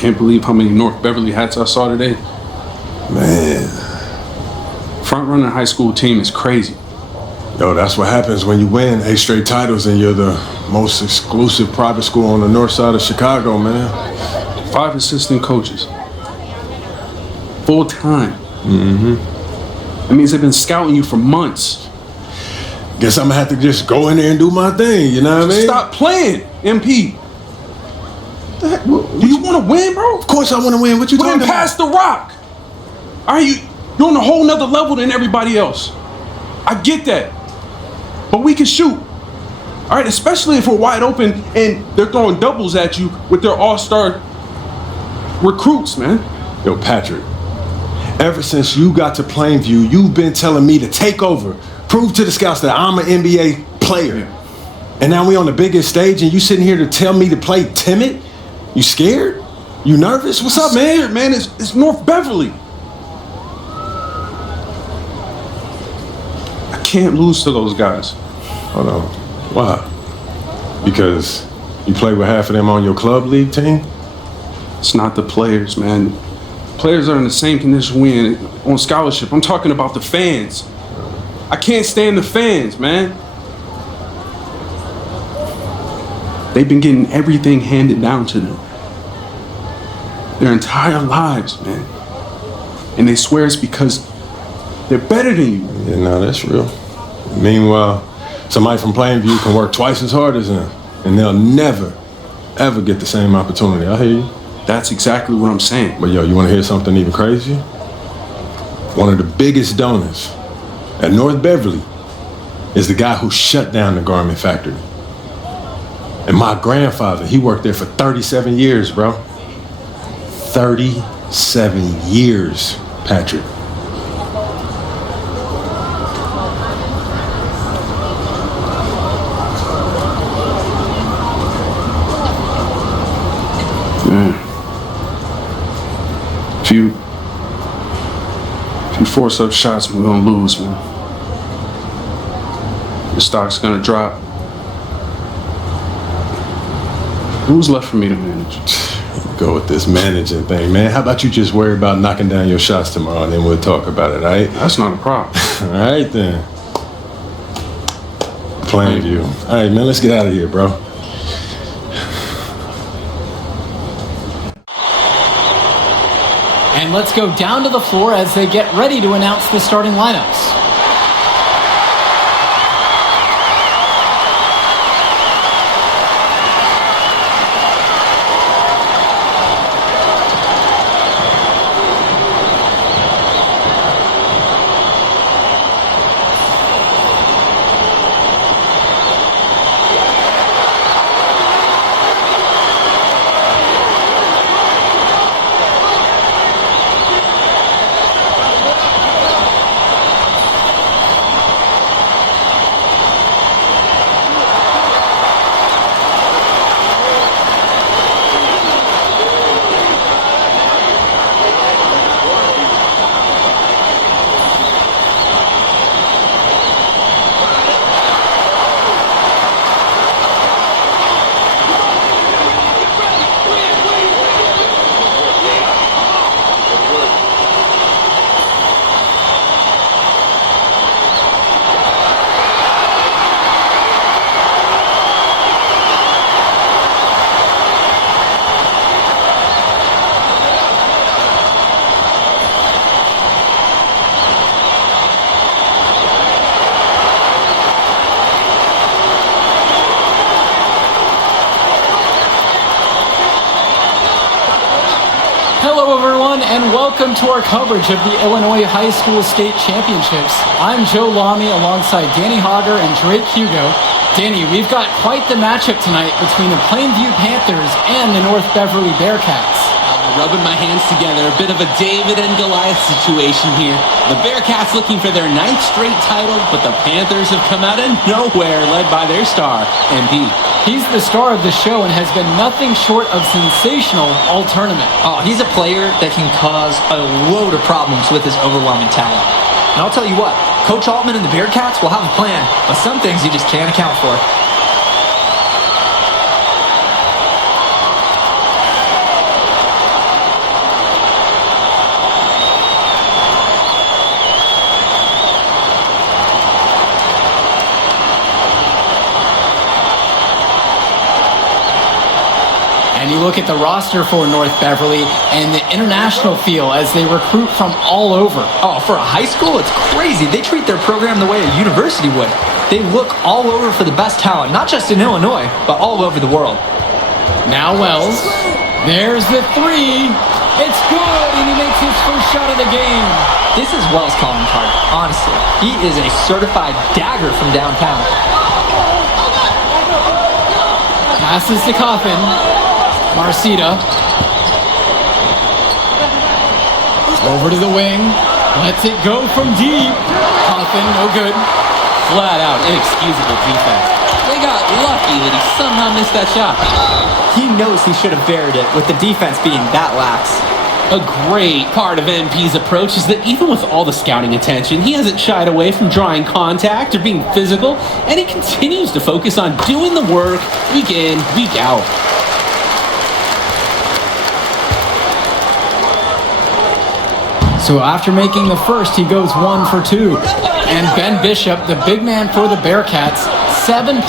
Can't believe how many North Beverly hats I saw today. Man. Front-running high school team is crazy. Yo, that's what happens when you win 8 straight titles and you're the most exclusive private school on the north side of Chicago, man. 5 assistant coaches. Full time. That means they've been scouting you for months. Guess I'm gonna have to just go in there and do my thing, you know what I mean? Stop playing, MP. Do you want to win, bro? Of course I want to win. What you talking about? Win past the rock. All right, you're on a whole nother level than everybody else. I get that. But we can shoot. All right, especially if we're wide open and they're throwing doubles at you with their all-star recruits, man. Yo, Patrick, ever since you got to Plainview, you've been telling me to take over, prove to the scouts that I'm an NBA player. Yeah. And now we on the biggest stage and you sitting here to tell me to play timid? You scared? You nervous? What's up, man? Man, it's North Beverly. I can't lose to those guys. Hold on. Why? Because you play with half of them on your club league team? It's not the players, man. Players are in the same condition we in on scholarship. I'm talking about the fans. I can't stand the fans, man. They've been getting everything handed down to them their entire lives, man. And they swear it's because they're better than you. Yeah, no, that's real. Meanwhile, somebody from Plainview can work twice as hard as them, and they'll never, ever get the same opportunity. I hear you. That's exactly what I'm saying. But yo, you want to hear something even crazier? One of the biggest donors at North Beverly is the guy who shut down the garment factory. And my grandfather, he worked there for 37 years, bro. 37 years, Patrick. If you force up shots, we're gonna lose, man. Your stock's gonna drop. Who's left for me to manage? Go with this managing thing, man. How about you just worry about knocking down your shots tomorrow and then we'll talk about it, all right? That's not a problem. All right, then. Plainview. All right, man, let's get out of here, bro. And let's go down to the floor as they get ready to announce the starting lineups. Hello everyone and welcome to our coverage of the Illinois High School State Championships. I'm Joe Lamy alongside Danny Hogger and Drake Hugo. Danny, we've got quite the matchup tonight between the Plainview Panthers and the North Beverly Bearcats. Rubbing my hands together, a bit of a David and Goliath situation here. The Bearcats looking for their 9th straight title, but the Panthers have come out of nowhere, led by their star, MP. He's the star of the show and has been nothing short of sensational all tournament. Oh, he's a player that can cause a load of problems with his overwhelming talent. And I'll tell you what, Coach Altman and the Bearcats will have a plan, but some things you just can't account for. look at the roster for North Beverly and the international feel as they recruit from all over. Oh, for a high school, it's crazy. They treat their program the way a university would. They look all over for the best talent, not just in Illinois, but all over the world. Now Wells, there's the three. It's good, and he makes his first shot of the game. This is Wells' calling card, honestly. He is a certified dagger from downtown. Passes to Coffin. Marcita. Over to the wing. Lets it go from deep. Coffin, no good. Flat out inexcusable defense. They got lucky that he somehow missed that shot. He knows he should have buried it with the defense being that lax. A great part of MP's approach is that even with all the scouting attention, he hasn't shied away from drawing contact or being physical, and he continues to focus on doing the work week in, week out. So after making the first, he goes 1 for 2. And Ben Bishop, the big man for the Bearcats, 7+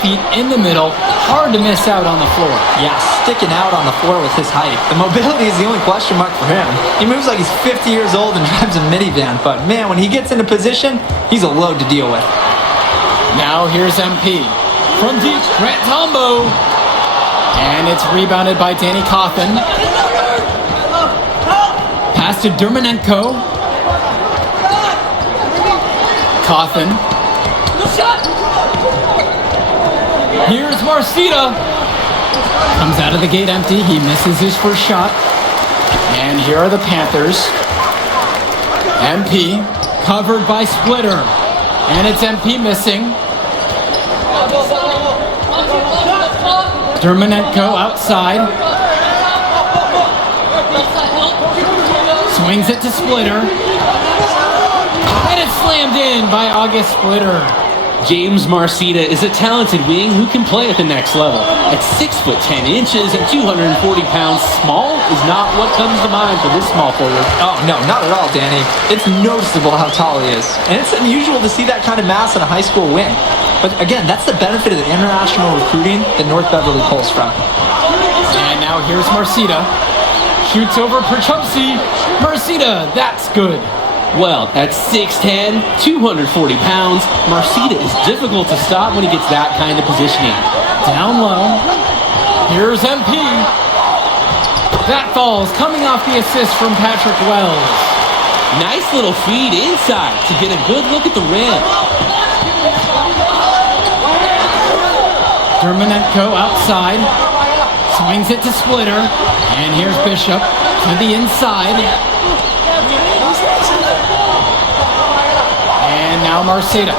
feet in the middle, hard to miss out on the floor. Yeah, sticking out on the floor with his height. The mobility is the only question mark for him. He moves like he's 50 years old and drives a minivan, but man, when he gets into position, he's a load to deal with. Now here's MP. From deep, Grant Tombo. And it's rebounded by Danny Coffin. Pass to Dermanenko. Coffin. Here's Marcita. Comes out of the gate empty. He misses his first shot. And here are the Panthers. MP covered by Splitter. And it's MP missing. Dermanenko outside. Swings it to Splitter. And it's slammed in by August Splitter. James Marcita is a talented wing who can play at the next level. At 6'10" and 240 pounds, small is not what comes to mind for this small forward. Oh, no, not at all, Danny. It's noticeable how tall he is. And it's unusual to see that kind of mass in a high school wing. But again, that's the benefit of the international recruiting that North Beverly pulls from. And now here's Marcita. Shoots over Perchupsy. Marcita, that's good. Well, at 6'10", 240 pounds, Marcita is difficult to stop when he gets that kind of positioning. Down low. Here's MP. That falls, coming off the assist from Patrick Wells. Nice little feed inside to get a good look at the rim. Dermanenko outside. Swings it to Splitter. And here's Bishop to the inside. And now Marcita.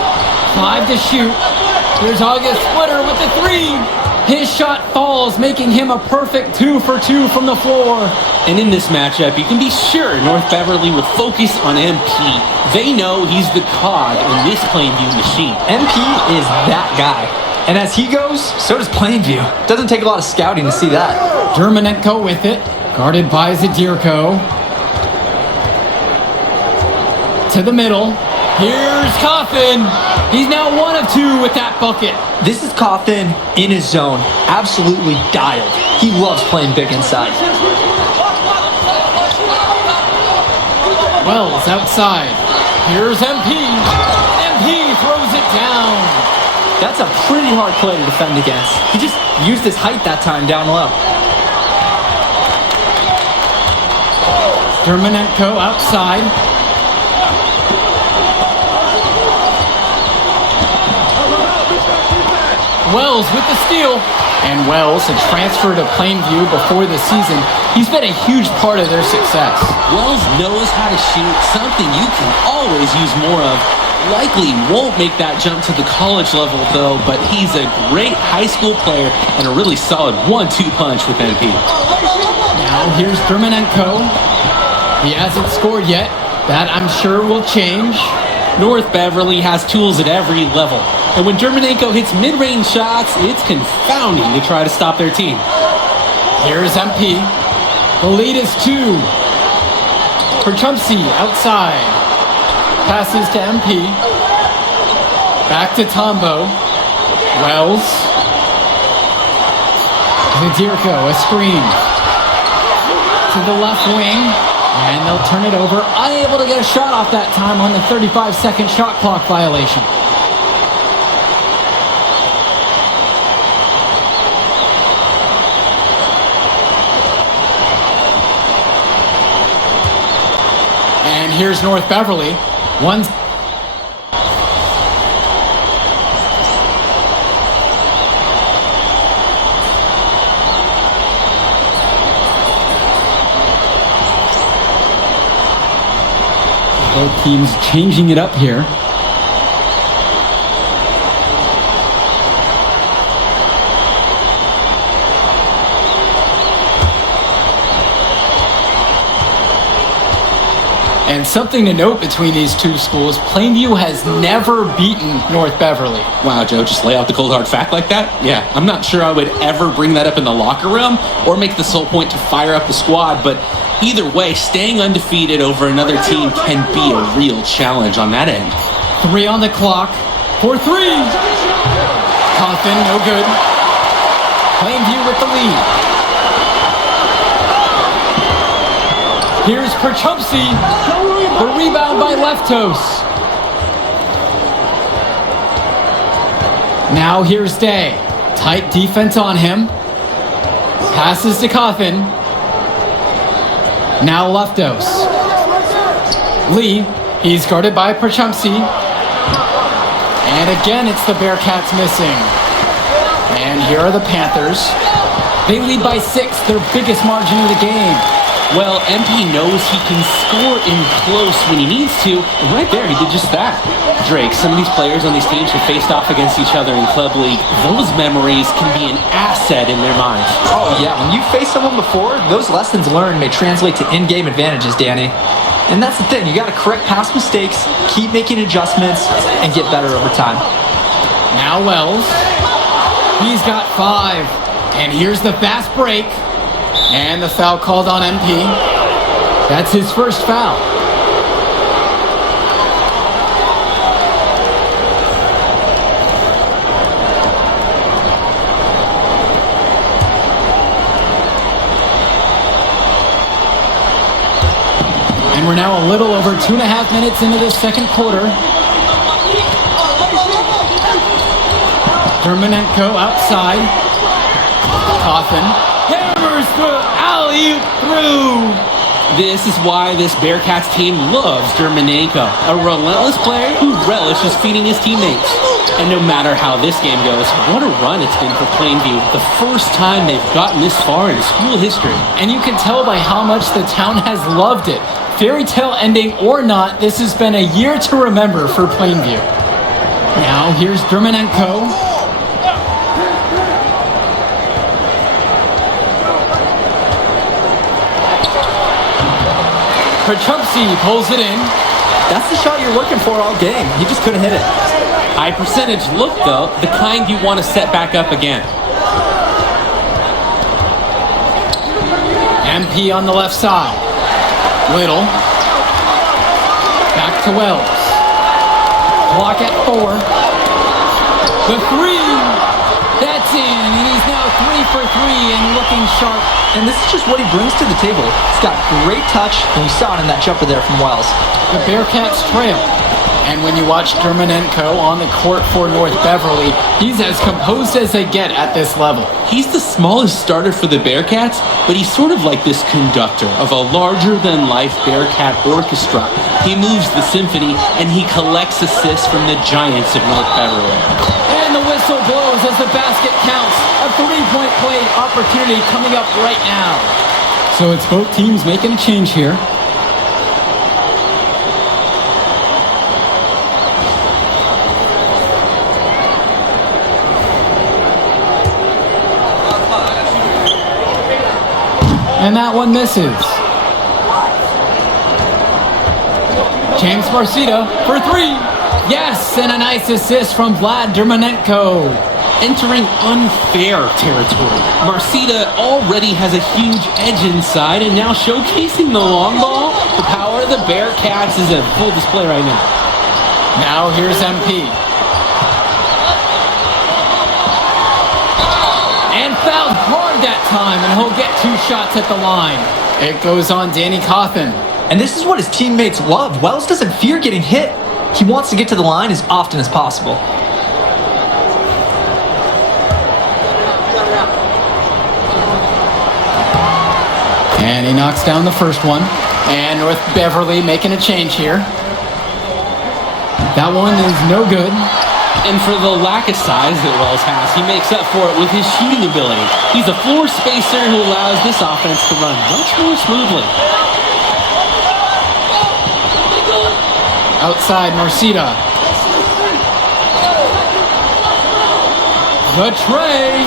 5 to shoot. Here's August Splitter with the 3. His shot falls, making him a perfect 2 for 2 from the floor. And in this matchup, you can be sure North Beverly will focus on MP. They know he's the cog in this Plainview machine. MP is that guy. And as he goes, so does Plainview. Doesn't take a lot of scouting to see that. Dermanenko with it. Guarded by Zadirko. To the middle. Here's Coffin. He's now 1 of 2 with that bucket. This is Coffin in his zone. Absolutely dialed. He loves playing big inside. Wells outside. Here's MP. MP throws it down. That's a pretty hard play to defend against. He just used his height that time down low. Dermanenko outside. Wells with the steal. And Wells had transferred to Plainview before the season. He's been a huge part of their success. Wells knows how to shoot, something you can always use more of. Likely won't make that jump to the college level though, but he's a great high school player and a really solid 1-2 punch with MP. Now here's Dermanenko. He hasn't scored yet. That I'm sure will change. North Beverly has tools at every level. And when Dermanenko hits mid-range shots, it's confounding to try to stop their team. Here's MP. The lead is 2. Perchupsy outside. Passes to MP. Back to Tombo. Wells. Zadirko, a screen. To the left wing, and they'll turn it over. Unable to get a shot off that time on the 35-second shot clock violation. And here's North Beverly. One. Both teams changing it up here. And something to note between these two schools, Plainview has never beaten North Beverly. Wow, Joe, just lay out the cold hard fact like that? Yeah, I'm not sure I would ever bring that up in the locker room or make the sole point to fire up the squad, but either way, staying undefeated over another team can be a real challenge on that end. 3 on the clock for 3. Coffin, no good. Plainview with the lead. Here's Perchumpsey. The rebound by Leftos. Now here's Day. Tight defense on him. Passes to Coffin. Now Leftos. Lee. He's guarded by Perchumpsey. And again, it's the Bearcats missing. And here are the Panthers. They lead by 6, their biggest margin of the game. Well, MP knows he can score in close when he needs to, and right there he did just that. Drake, some of these players on these teams have faced off against each other in Club League. Those memories can be an asset in their minds. Oh yeah, when you've faced someone before, those lessons learned may translate to in-game advantages, Danny. And that's the thing, you gotta correct past mistakes, keep making adjustments, and get better over time. Now Wells. He's got 5. And here's the fast break. And the foul called on MP. That's his first foul. And we're now a little over 2.5 minutes into this second quarter. Dermanenko outside. Coffin. Hammers the alley through. This is why this Bearcats team loves Dermanenko, a relentless player who relishes feeding his teammates. And no matter how this game goes, what a run it's been for Plainview. The first time they've gotten this far in school history. And you can tell by how much the town has loved it. Fairy tale ending or not, this has been a year to remember for Plainview. Now here's Dermanenko. Perchumpsey pulls it in. That's the shot you're looking for all game. He just couldn't hit it. High percentage look, though, the kind you want to set back up again. MP on the left side. Little. Back to Wells. Clock at 4. The 3. That's in, and he's now 3 for 3 and looking sharp. And this is just what he brings to the table. He's got great touch, and we saw it in that jumper there from Wells. The Bearcats trail. And when you watch Dermanenko on the court for North Beverly, he's as composed as they get at this level. He's the smallest starter for the Bearcats, but he's sort of like this conductor of a larger-than-life Bearcat orchestra. He moves the symphony, and he collects assists from the giants of North Beverly. And the whistle blows as the basket counts. A 3-point play opportunity coming up right now. So it's both teams making a change here. And that one misses. James Marcita for 3. Yes, and a nice assist from Vlad Dermanenko. Entering unfair territory. Marcita already has a huge edge inside, and now showcasing the long ball. The power of the Bearcats is in full display right now. Now here's MP. And fouled hard that time, and he'll get 2 shots at the line. It goes on Danny Cawthon. And this is what his teammates love. Wells doesn't fear getting hit. He wants to get to the line as often as possible. And he knocks down the first one. And North Beverly making a change here. That one is no good. And for the lack of size that Wells has, he makes up for it with his shooting ability. He's a floor spacer who allows this offense to run much more smoothly. Outside, Marcita. The tray.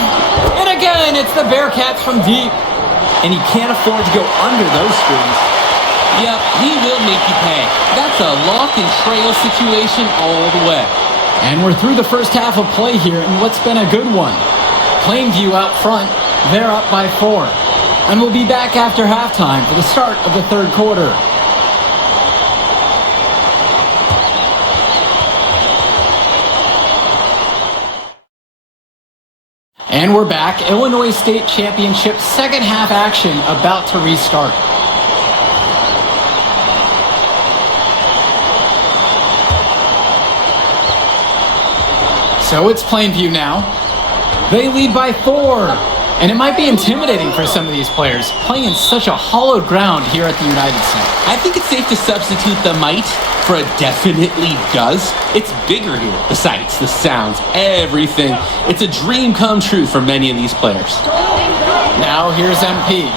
And again, it's the Bearcats from deep. And he can't afford to go under those screens. Yep, he will make you pay. That's a lock and trail situation all the way. And we're through the first half of play here in what's been a good one. Plainview out front, they're up by 4. And we'll be back after halftime for the start of the third quarter. And we're back. Illinois State Championship second half action about to restart. So it's Plainview now. They lead by 4. And it might be intimidating for some of these players, playing in such a hollowed ground here at the United Center. I think it's safe to substitute the might for a definitely does. It's bigger here. The sights, the sounds, everything. It's a dream come true for many of these players. Now here's MP.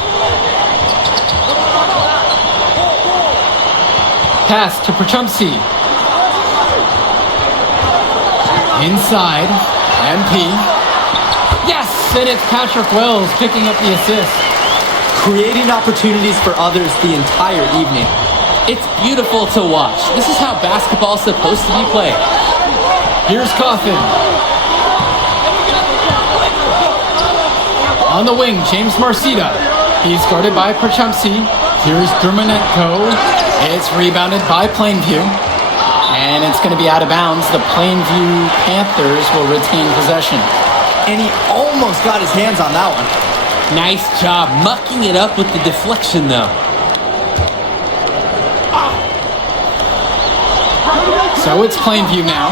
Pass to Prachumsky. Inside, MP. Yes, and it's Patrick Wells picking up the assist. Creating opportunities for others the entire evening. It's beautiful to watch. This is how basketball's supposed to be played. Here's Cawthon. On the wing, James Marcita. He's guarded by Prachumsky. Here's Dermonenko. It's rebounded by Plainview. And it's going to be out of bounds. The Plainview Panthers will retain possession. And he almost got his hands on that one. Nice job mucking it up with the deflection, though. So it's Plainview now.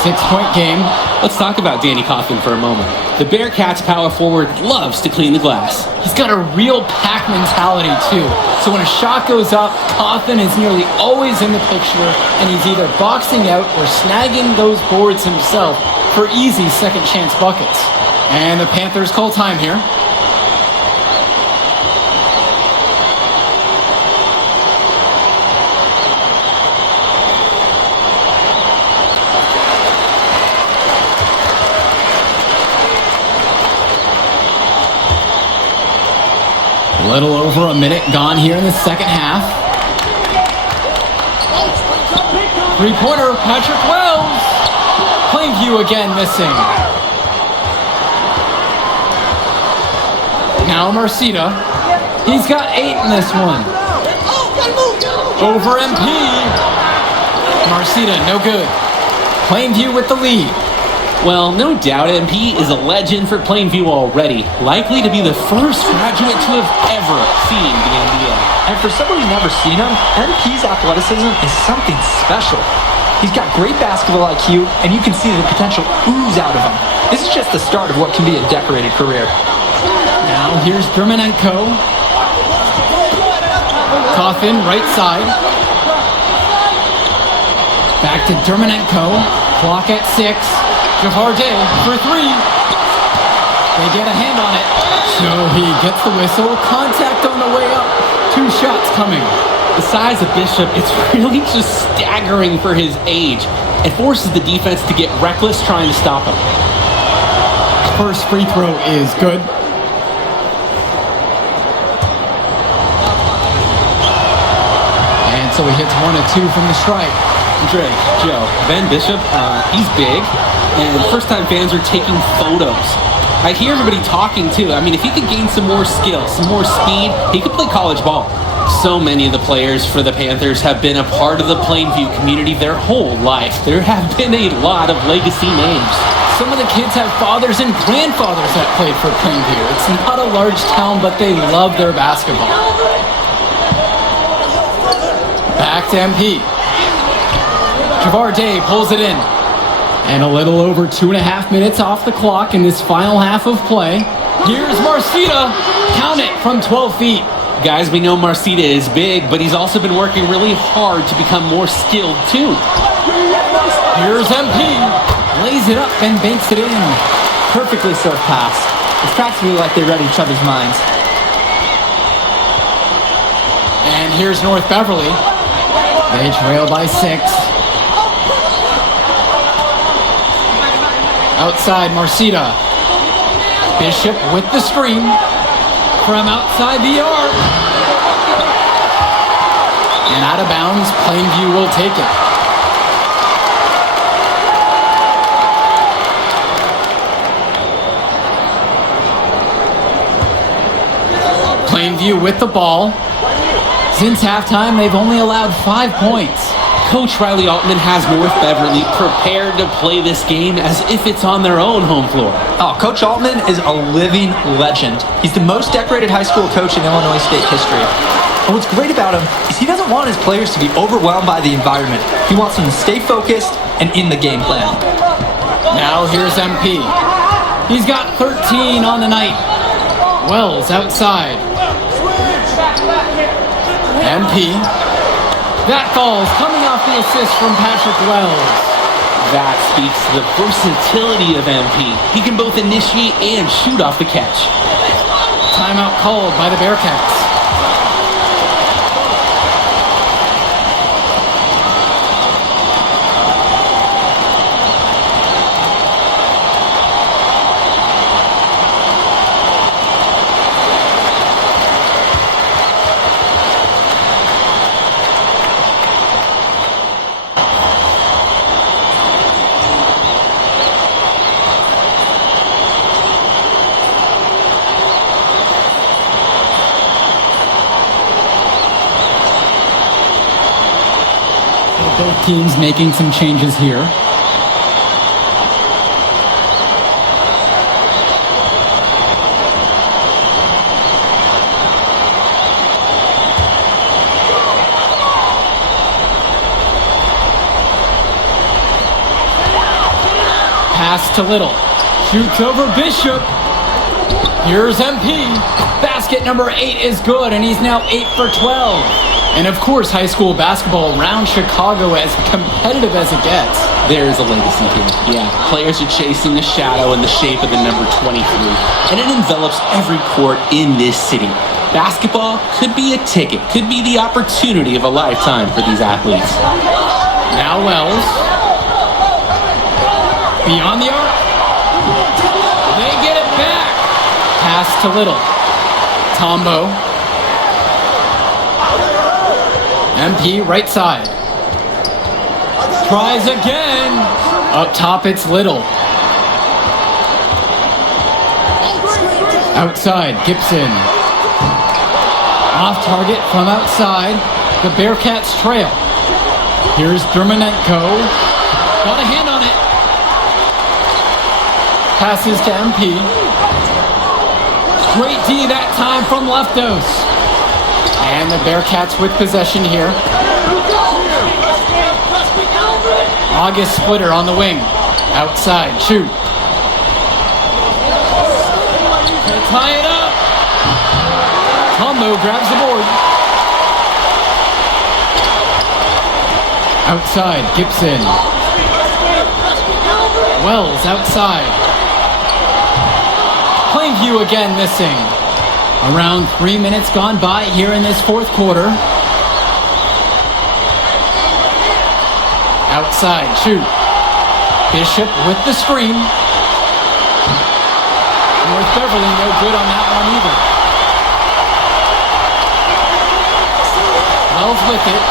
6-point game. Let's talk about Danny Cawthon for a moment. The Bearcats power forward loves to clean the glass. He's got a real pack mentality, too. So when a shot goes up, Cawthon is nearly always in the picture, and he's either boxing out or snagging those boards himself for easy second chance buckets. And the Panthers call time here. A little over a minute gone here in the second half. Three-pointer, Patrick Wells. Plainview again missing. Now Marcita. He's got 8 in this one. Over MP. Marcita, no good. Plainview with the lead. Well, no doubt MP is a legend for Plainview already. Likely to be the first graduate to have ever seen the NBA. And for someone who's never seen him, MP's athleticism is something special. He's got great basketball IQ, and you can see the potential ooze out of him. This is just the start of what can be a decorated career. Now here's Dermonenko. Cawthon, right side. Back to Dermonenko. Clock at 6. Javarde for 3. They get a hand on it. So he gets the whistle. Contact on the way up. 2 shots coming. The size of Bishop, it's really just staggering for his age. It forces the defense to get reckless trying to stop him. First free throw is good. And so he hits 1 of 2 from the stripe. Drake, Joe, Ben Bishop, he's big, and first-time fans are taking photos. I hear everybody talking, too. I mean, if he could gain some more skill, some more speed, he could play college ball. So many of the players for the Panthers have been a part of the Plainview community their whole life. There have been a lot of legacy names. Some of the kids have fathers and grandfathers that played for Plainview. It's not a large town, but they love their basketball. Back to MP. Javar Day pulls it in. And a little over 2.5 minutes off the clock in this final half of play. Here's Marcita. Count it from 12 feet. Guys, we know Marcita is big, but he's also been working really hard to become more skilled too. Here's MP. Lays it up and banks it in. Perfectly served pass. It's practically like they read each other's minds. And here's North Beverly. They trail by 6. Outside, Marcita. Bishop with the screen. From outside the arc. And out of bounds, Plainview will take it. Plainview with the ball. Since halftime, they've only allowed 5 points. Coach Riley Altman has North Beverly prepared to play this game as if it's on their own home floor. Oh, Coach Altman is a living legend. He's the most decorated high school coach in Illinois State history. And what's great about him is he doesn't want his players to be overwhelmed by the environment. He wants them to stay focused and in the game plan. Now here's MP. He's got 13 on the night. Wells outside. MP. That falls, coming off the assist from Patrick Wells. That speaks to the versatility of MP. He can both initiate and shoot off the catch. Timeout called by the Bearcats. Both teams making some changes here. Pass to Little. Shoots over Bishop. Here's MP. Basket number 8 is good, and he's now 8 for 12. And of course, high school basketball around Chicago as competitive as it gets. There's a legacy here. Yeah, players are chasing the shadow in the shape of the number 23, and it envelops every court in this city. Basketball could be a ticket, could be the opportunity of a lifetime for these athletes. Now Wells. Beyond the arc. They get it back. Pass to Little. Tombo. MP right side. Tries again. Up top it's Little. Outside, Gibson. Off target from outside. The Bearcats trail. Here's Dermanenko. Got a hand on it. Passes to MP. Great D that time from Leftos. And the Bearcats with possession here. August Splitter on the wing. Outside, shoot. They tie it up. Tombo grabs the board. Outside, Gibson. Wells outside. Plainview again missing. Around 3 minutes gone by here in this fourth quarter. Outside, shoot. Bishop with the screen. North Beverly no good on that one either. Wells with it.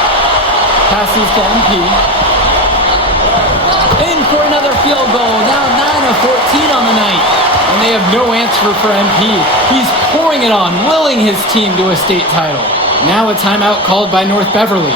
Passes to MP. In for another field goal. Now 9 of 14 on the night. And they have no answer for MP. He's pouring it on, willing his team to a state title. Now a timeout called by North Beverly.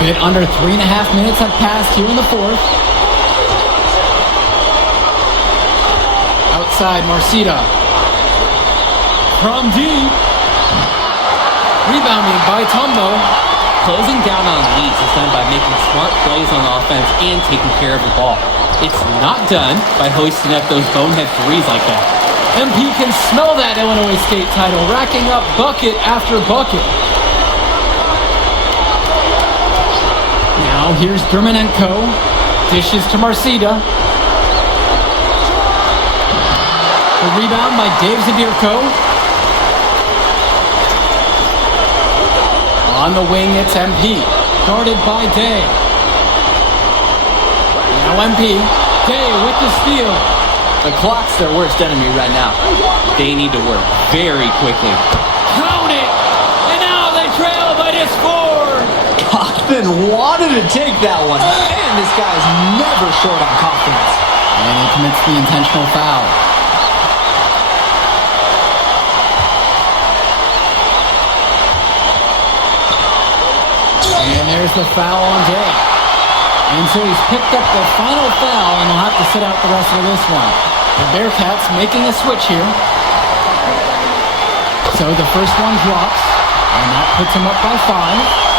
Bit under 3.5 minutes have passed here in the fourth. Outside, Marcita. From deep. Rebounding by Tumbo. Closing down on leads is done by making smart plays on offense and taking care of the ball. It's not done by hoisting up those bonehead threes like that. MP can smell that Illinois State title, racking up bucket after bucket. Now here's Dermanenko. Dishes to Marcita. The rebound by Dave Zabirko. On the wing, it's MP. Guarded by Day. Now MP. Day with the steal. The clock's their worst enemy right now. They need to work very quickly. Count it! And now they trail by just 4. Coffin wanted to take that one. Man, this guy's never short on confidence. And he commits the intentional foul. And there's the foul on Day. And so he's picked up the final foul and will have to sit out the rest of this one. The Bearcats making a switch here. So the first one drops, and that puts him up by 5.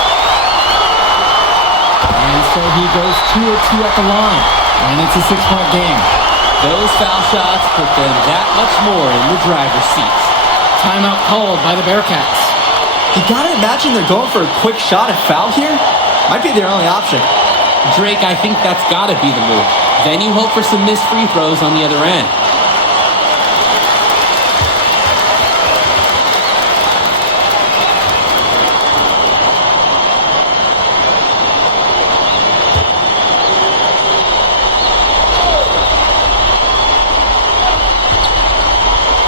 And so he goes 2 of 2 at the line. And it's a 6-point game. Those foul shots put them that much more in the driver's seats. Timeout called by the Bearcats. You gotta imagine they're going for a quick shot at foul here. Might be their only option. Drake, I think that's gotta be the move. Then you hope for some missed free throws on the other end.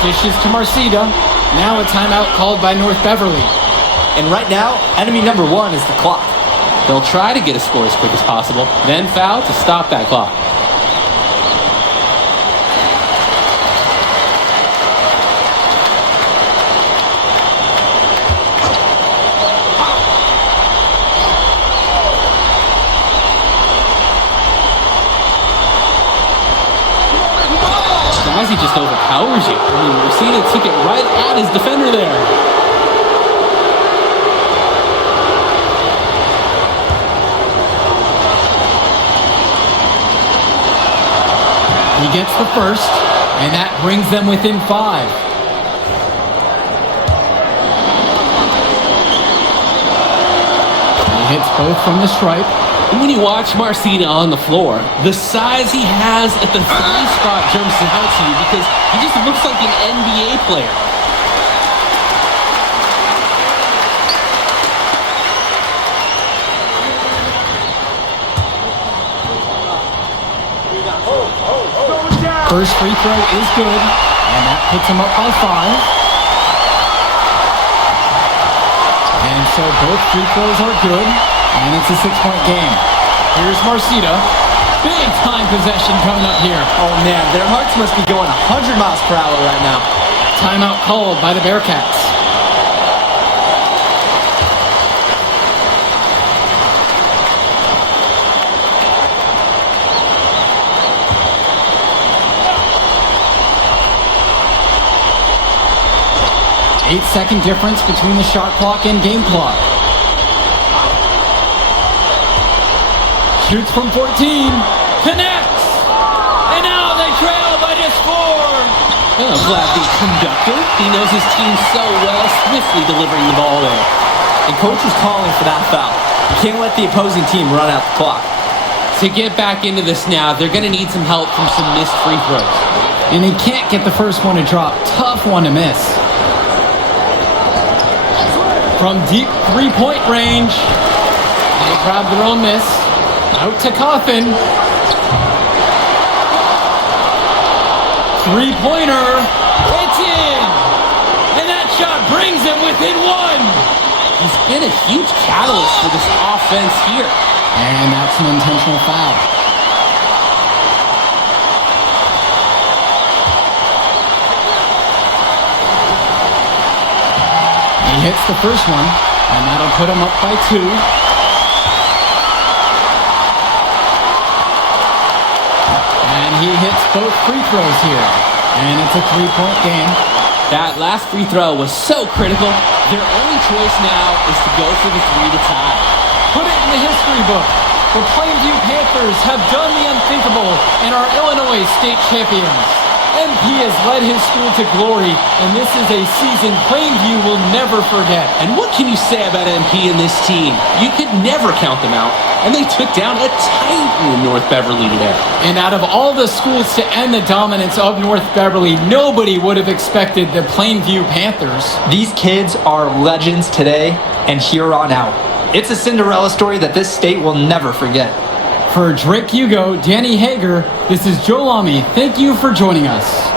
Dishes to Marcita. Now a timeout called by North Beverly. And right now, enemy number 1 is the clock. They'll try to get a score as quick as possible, then foul to stop that clock. He just overpowers you. I mean, Racina took it right at his defender there. He gets the first, and that brings them within 5. He hits both from the stripe. And when you watch Marcina on the floor, the size he has at the 3 spot jumps out to you because he just looks like an NBA player. First free throw is good, and that puts him up by 5. And so both free throws are good, and it's a 6-point game. Here's Marcita. Big time possession coming up here. Oh man, their hearts must be going 100 miles per hour right now. Timeout called by the Bearcats. Eight-second difference between the shot clock and game clock. Shoots from 14. Connects! And now they trail by just 4. Oh, I'm glad the conductor, he knows his team so well, swiftly delivering the ball there. And coach was calling for that foul. You can't let the opposing team run out the clock. To get back into this now, they're going to need some help from some missed free throws. And he can't get the first one to drop. Tough one to miss. From deep 3-point range. They grab their own miss. Out to Coffin. Three-pointer. It's in. And that shot brings him within one. He's been a huge catalyst for this offense here. And that's an intentional foul. He hits the first one, and that'll put him up by 2. And he hits both free throws here. And it's a 3-point game. That last free throw was so critical. Their only choice now is to go for the 3 to tie. Put it in the history book. The Plainview Panthers have done the unthinkable and are Illinois state champions. MP has led his school to glory, and this is a season Plainview will never forget. And what can you say about MP and this team? You could never count them out, and they took down a Titan in North Beverly today. And out of all the schools to end the dominance of North Beverly, nobody would have expected the Plainview Panthers. These kids are legends today and here on out. It's a Cinderella story that this state will never forget. For Drake Hugo, Danny Hager, this is Joe Lamy. Thank you for joining us.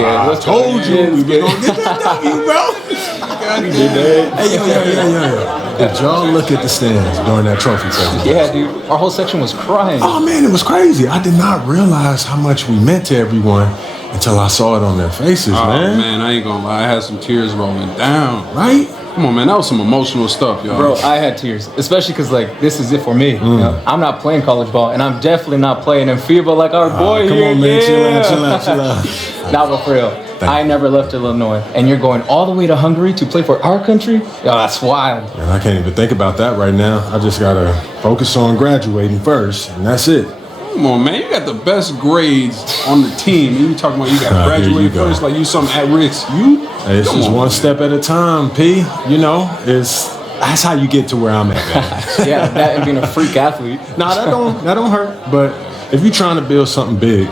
I told you we were gonna get that W, bro. Hey, yo. Did y'all look at the stands during that trophy section? Yeah, dude. Our whole section was crying. Oh man, it was crazy. I did not realize how much we meant to everyone until I saw it on their faces, man. Man, I ain't gonna lie. I had some tears rolling down. Right? Come on, man. That was some emotional stuff, y'all. Bro, I had tears, especially because, like, this is it for me. You know? I'm not playing college ball, and I'm definitely not playing in FIBA like our boy Come here. on, man. Yeah. Chill out. Nah, but for real, I never left Illinois, and you're going all the way to Hungary to play for our country? Yo, that's wild. And I can't even think about that right now. I just gotta focus on graduating first, and that's it. Come on, man. You got the best grades on the team. And you talking about you got to Here you graduate go. first like you something at risk. You? Hey, it's Come just on, one man. step at a time, P. You know, that's how you get to where I'm at, man. Yeah, that and being a freak athlete. Nah, that don't hurt. But if you're trying to build something big,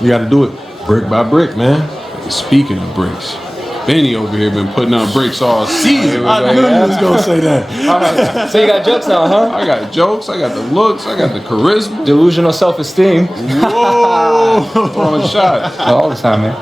you got to do it brick by brick, man. Speaking of bricks, Benny over here been putting up bricks all season. I knew you was gonna say that. All right, so you got jokes now, huh? I got jokes, I got the looks, I got the charisma. Delusional self-esteem. Whoa! Throwing shots. All the time, man.